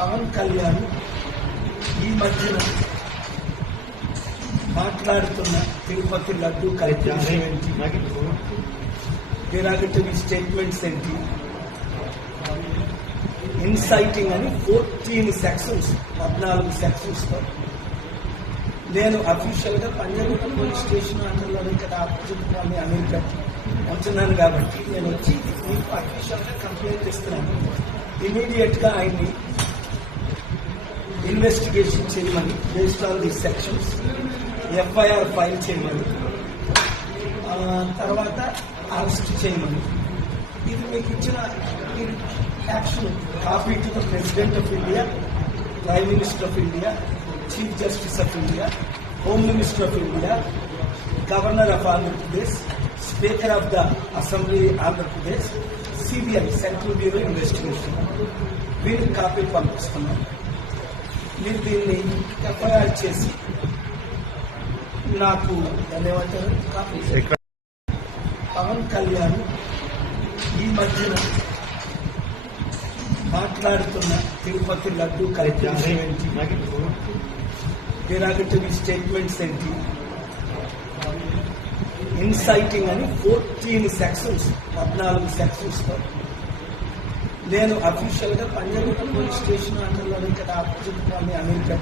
పవన్ కళ్యాణ్ ఈ మధ్యన మాట్లాడుతున్న తిరుపతి లడ్డు కరెక్షన్ ఏంటి? derogatory స్టేట్మెంట్స్ ఏంటి? ఇన్సైటింగ్ అని ఫోర్టీన్ సెక్షన్స్ పద్నాలుగు సెక్షన్స్తో నేను అఫీషియల్గా పోలీస్ స్టేషన్ అండర్లోనే ఇక్కడ ఆపోజిట్ అమెరికా ఉంటున్నాను కాబట్టి నేను వచ్చి మీకు అఫీషియల్గా కంప్లైంట్ ఇస్తున్నాను. ఇమీడియట్గా ఆయన్ని ఇన్వెస్టిగేషన్ చేయమని based on the sections FIR file చేయమని తర్వాత అరెస్ట్ చేయమని. ఇది మీకు ఇచ్చిన action copy to the president of India prime minister of India chief justice of India home minister of India governor of Andhra Pradesh speaker of the assembly Andhra Pradesh CBI central bureau investigation వీళ్ళకి copy పంపిస్తున్నాం మీరు దీన్ని FIR చేసి నాకు copy Pawan Kalyan ఈ మధ్యన మాట్లాడుతున్న Tirupati laddu correction ఏంటి? derogatory స్టేట్మెంట్స్ ఏంటి? ఇన్సైటింగ్ అని ఫోర్టీన్ సెక్షన్స్ పద్నాలుగు సెక్షన్స్తో నేను అఫీషియల్గా పంజాగుట్ట పోలీస్ స్టేషన్ అండర్లోనే ఇక్కడ ఆపోజిట్ వాళ్ళని అమెరికా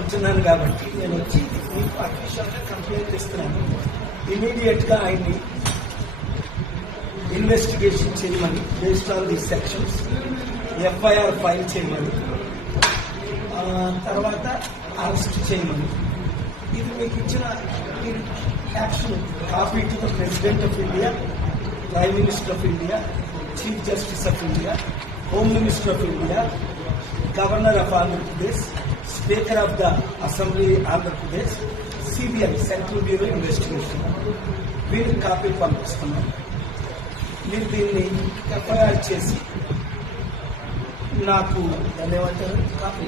ఉంటున్నాను కాబట్టి నేను వచ్చి మీకు అఫీషియల్గా కంప్లైంట్ ఇస్తున్నాను ఇమీడియట్గా ఆయన్ని ఇన్వెస్టిగేషన్ చేయమని based on the sections FIR file చేయమని తర్వాత అరెస్ట్ చేయమని. ఇది మీకు ఇచ్చిన action copy to the president of India prime minister of India chief justice of India home minister of India governor of Andhra Pradesh speaker of the assembly Andhra Pradesh CBI central bureau investigation వీళ్ళు copy పంపిస్తున్నాం మీరు దీన్ని FIR చేసి నాకు దాన్ని ఏమంటారు copy